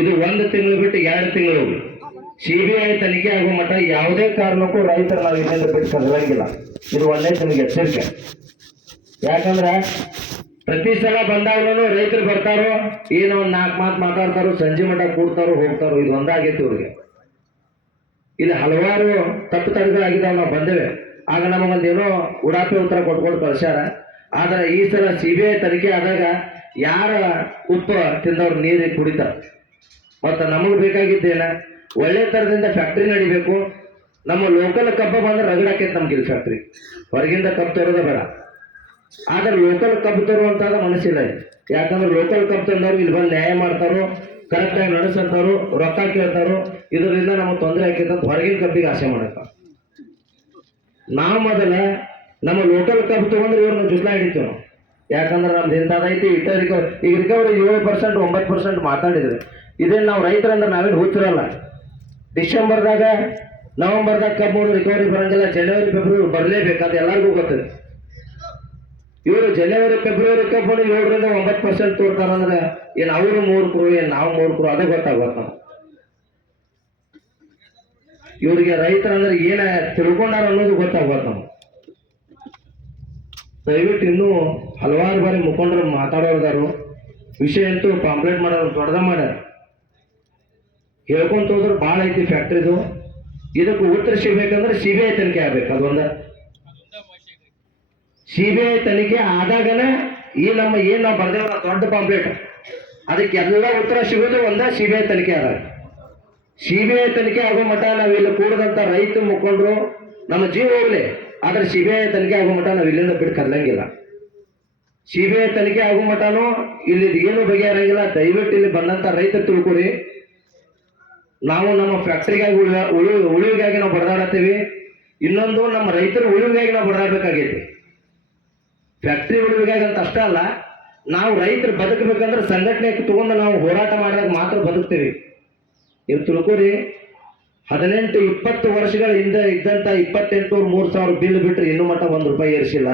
ಇದು ಒಂದು ತಿಂಗಳು ಬಿಟ್ಟು ಎರಡು ತಿಂಗಳು ಸಿಬಿಐ ತನಿಖೆ ಆಗೋ ಮಟ್ಟ ಯಾವುದೇ ಕಾರಣಕ್ಕೂ ರೈತರು ನಾವು ಇಲ್ಲಿಂದ ಬಿಟ್ಟು ಕದಲಂಗಿಲ್ಲ ಇದು ಒಂದೇ ನಿಮಗೆ ಎಚ್ಚರಿಕೆ. ಯಾಕಂದ್ರೆ ಪ್ರತಿ ಸಲ ಬಂದಾಗಲೂ ರೈತರು ಬರ್ತಾರೋ, ಏನೋ ಒಂದು ನಾಲ್ಕು ಮಾತು ಮಾತಾಡ್ತಾರೋ, ಸಂಜೆ ಮಠ ಕೂಡ್ತಾರೋ, ಹೋಗ್ತಾರೋ, ಇದು ಒಂದಾಗೈತಿ ಇವ್ರಿಗೆ. ಇಲ್ಲಿ ಹಲವಾರು ತಪ್ಪು ತಡೆಗಳಾಗಿದ್ದಾವೆ ನಾವು ಬಂದೇವೆ. ಆಗ ನಮಗೊಂದು ಏನೋ ಉಡಾಪೆ ಉತ್ತರ ಕೊಟ್ಕೊಂಡು ಕಳ್ಸ್ಯಾರ ಆದ್ರೆ ಈ ಸಲ ಸಿ ಬಿ ಐ ತನಿಖೆ ಆದಾಗ ಯಾರ ಉಪ್ಪು ತಿಂದವ್ರು ನೀರು ಕುಡಿತಾರ? ಮತ್ತು ನಮಗೆ ಬೇಕಾಗಿದ್ದೇನ? ಒಳ್ಳೆ ಥರದಿಂದ ಫ್ಯಾಕ್ಟ್ರಿ ನಡಿಬೇಕು. ನಮ್ಮ ಲೋಕಲ್ ಕಬ್ಬ ಬಂದ್ರೆ ರಗಡಾಕೈತೆ ನಮ್ಗೆ ಇಲ್ಲಿ ಫ್ಯಾಕ್ಟ್ರಿ ಹೊರಗಿಂದ ಕಬ್ಬು ತರೋದ ಬೇಡ. ಆದ್ರೆ ಲೋಕಲ್ ಕಬ್ಬು ತರುವಂತಾದ ಮನಸ್ಸಿಲ್ಲ. ಯಾಕಂದ್ರೆ ಲೋಕಲ್ ಕಬ್ಬು ತಂದವ್ರು ಇಲ್ಲಿ ಬಂದು ನ್ಯಾಯ ಮಾಡ್ತಾರೋ ಕರೆಕ್ಟಾಗಿ ನಡೆಸಂತಾರು, ರೊಕ್ಕ ಕೇಳ್ತಾರೋ, ಇದರಿಂದ ನಮ್ಗೆ ತೊಂದರೆ ಆಕೈತೆ ಅಂತ ಹೊರಗಿನ ಕಬ್ಬಿಗೆ ಆಸೆ ಮಾಡಕ್ಕ ನಾವು ಮೊದಲ ನಮ್ಮ ಲೋಕಲ್ ಕಬ್ಬು ತಗೊಂಡ್ರೆ ಇವ್ರನ್ನ ಜುಟ್ಲ ಹಿಡಿತೀವಿ ನಾವು. ಯಾಕಂದ್ರೆ ನಮ್ದು ಇಂಥದೈತಿ ಇಟ್ಟ ರಿಕವರಿ ಈಗ ರಿಕವರಿ ಏಳು ಪರ್ಸೆಂಟ್ ಒಂಬತ್ತು ಪರ್ಸೆಂಟ್ ಮಾತಾಡಿದ್ರು. ಇದೇನು ನಾವು ರೈತರಂದ್ರೆ ನಾವೇನು ಹುಚ್ಚಿರಲ್ಲ. ಡಿಸೆಂಬರ್ದಾಗ, ನವೆಂಬರ್ದಾಗ ಕಬ್ಬು ರಿಕವರಿ ಬರಂಗಿಲ್ಲ, ಜನವರಿ, ಫೆಬ್ರವರಿ ಬರಲೇಬೇಕು, ಅದು ಎಲ್ಲರಿಗೂ ಗೊತ್ತದೆ. ಇವರು ಜನವರಿ, ಫೆಬ್ರವರಿ, ಕಬ್ಬು ಏಳರಿಂದ ಒಂಬತ್ತು ಪರ್ಸೆಂಟ್ ತೋರ್ತಾರಂದ್ರೆ ಏನು ಅವರು ಮೂರು ಕ್ರೋ, ಏನು ನಾವು ಮೂರು ಕ್ರೋ, ಅದೇ ಗೊತ್ತಾಗುತ್ತೆ ಇವರಿಗೆ ರೈತರಂದ್ರೆ ಏನ ತಿಳ್ಕೊಂಡಾರ ಅನ್ನೋದು ಗೊತ್ತಾಗುತ್ತೆ ನಾವು ದಯವಿಟ್ಟು ಇನ್ನೂ ಹಲವಾರು ಬಾರಿ ಮುಖಂಡರು ಮಾತಾಡೋದಾರು ವಿಷಯ ಅಂತೂ ಪಾಂಪ್ಲೇಟ್ ಮಾಡೋರು ದೊಡ್ಡದ ಮಾಡ್ಯಾರ. ಹೇಳ್ಕೊಂತ ಹೋದ್ರೆ ಭಾಳ ಐತಿ ಫ್ಯಾಕ್ಟ್ರಿದು ಇದಕ್ಕೆ ಉತ್ತರ ಸಿಗ್ಬೇಕಂದ್ರೆ ಸಿ ಬಿ ಐ ತನಿಖೆ ಆಗ್ಬೇಕು, ಅದೊಂದ. ಸಿ ಬಿ ಐ ತನಿಖೆ ಆದಾಗನೇ ಈ ನಮ್ಮ ಏನು ನಾವು ಬರ್ದೇವಲ್ಲ ದೊಡ್ಡ ಪಾಂಪ್ಲೇಟ್ ಅದಕ್ಕೆ ಎಲ್ಲ ಉತ್ತರ ಸಿಗೋದು ಒಂದ ಸಿ ಬಿ ಐ ತನಿಖೆ ಆದಾಗ. ಸಿ ಬಿ ಐ ತನಿಖೆ ಆಗೋ ಮಟ್ಟ ನಾವು ಇಲ್ಲಿ ಕೂಡದಂತ ರೈತ ಮುಖಂಡರು, ನಮ್ಮ ಜೀವ ಹೋಗ್ಲಿ. ಆದ್ರೆ ಸಿ ಬಿ ಐ ತನಿಖೆ ಆಗೋ ಮಠ ನಾವು ಇಲ್ಲಿಂದ ಬಿಟ್ಟು ಕದಲಂಗಿಲ್ಲ ಸಿ ಬಿ ಐ ತನಿಖೆ ಆಗೋ ಮಟ್ಟನೂ ಇಲ್ಲಿ ಏನು ಬಗೆಹರಂಗಿಲ್ಲ ದಯವಿಟ್ಟು ಇಲ್ಲಿ ಬಂದಂತ ರೈತರು ತಿಳ್ಕೊಡಿ ನಾವು ನಮ್ಮ ಫ್ಯಾಕ್ಟ್ರಿಗಾಗಿ ಉಳಿ ಉಳಿ, ಉಳಿವಿಗಾಗಿ ನಾವು ಬಡದಾಡತ್ತೀವಿ. ಇನ್ನೊಂದು ನಮ್ಮ ರೈತರು ಉಳಿವಿಗಾಗಿ ನಾವು ಬಡದಾಡಬೇಕಾಗೈತಿ. ಫ್ಯಾಕ್ಟ್ರಿ ಉಳಿವಿಗಾಗಿ ಅಂತ ಅಷ್ಟೇ ಅಲ್ಲ, ನಾವು ರೈತರು ಬದುಕಬೇಕಂದ್ರೆ ಸಂಘಟನೆ ತಗೊಂಡು ನಾವು ಹೋರಾಟ ಮಾಡಿದಾಗ ಮಾತ್ರ ಬದುಕ್ತೀವಿ. ನೀವು ತಿಳ್ಕೊರಿ ಹದಿನೆಂಟು, ಇಪ್ಪತ್ತು ವರ್ಷಗಳ ಹಿಂದೆ ಇದ್ದಂತ ಇಪ್ಪತ್ತೆಂಟು, ಮೂರು ಸಾವಿರ ಬಿಲ್ ಬಿಟ್ಟರೆ ಇನ್ನೂ ಮಟ್ಟ ಒಂದು ರೂಪಾಯಿ ಏರಿಸಿಲ್ಲ.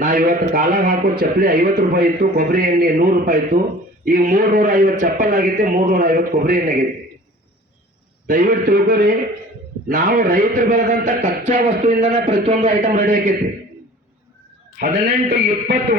ನಾ ಇವತ್ತು ಕಾಲಾಗ ಹಾಕೋ ಚಪ್ಪಲಿ ಐವತ್ತು ರೂಪಾಯಿ ಇತ್ತು, ಕೊಬ್ಬರಿ ಎಣ್ಣೆ ನೂರು ರೂಪಾಯಿ ಇತ್ತು. ಈಗ ಮೂರ್ನೂರ ಐವತ್ತು ಚಪ್ಪಲ್ ಆಗೈತೆ ಮೂರ್ನೂರ ಐವತ್ತು ಕೊಬ್ಬರಿ ಎಣ್ಣೆ ಆಗೈತೆ ದಯವಿಟ್ಟು ತಿಳ್ಕೊರಿ, ನಾವು ರೈತರು ಬೆಳೆದಂಥ ಕಚ್ಚಾ ವಸ್ತುವಿಂದನೇ ಪ್ರತಿಯೊಂದು ಐಟಮ್ ರೆಡಿ ಆಕೈತಿ. ಹದಿನೆಂಟು, ಇಪ್ಪತ್ತು